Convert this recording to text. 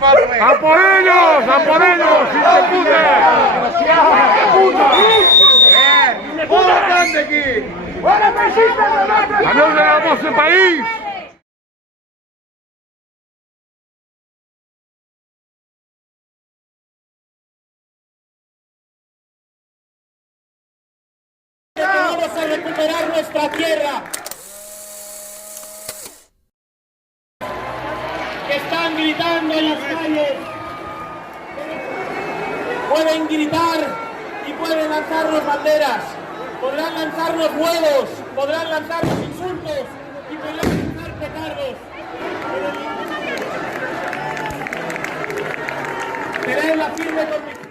¡A por ellos! ¡A por ellos! ¡Sin te ¡Puta grande aquí! ¡A no le damos el país! Vamos a recuperar nuestra tierra. Que están gritando en las calles. Pueden gritar y pueden lanzarnos banderas. Podrán lanzarnos huevos, podrán lanzarnos insultos y podrán lanzar petardos. Pero la firme convicción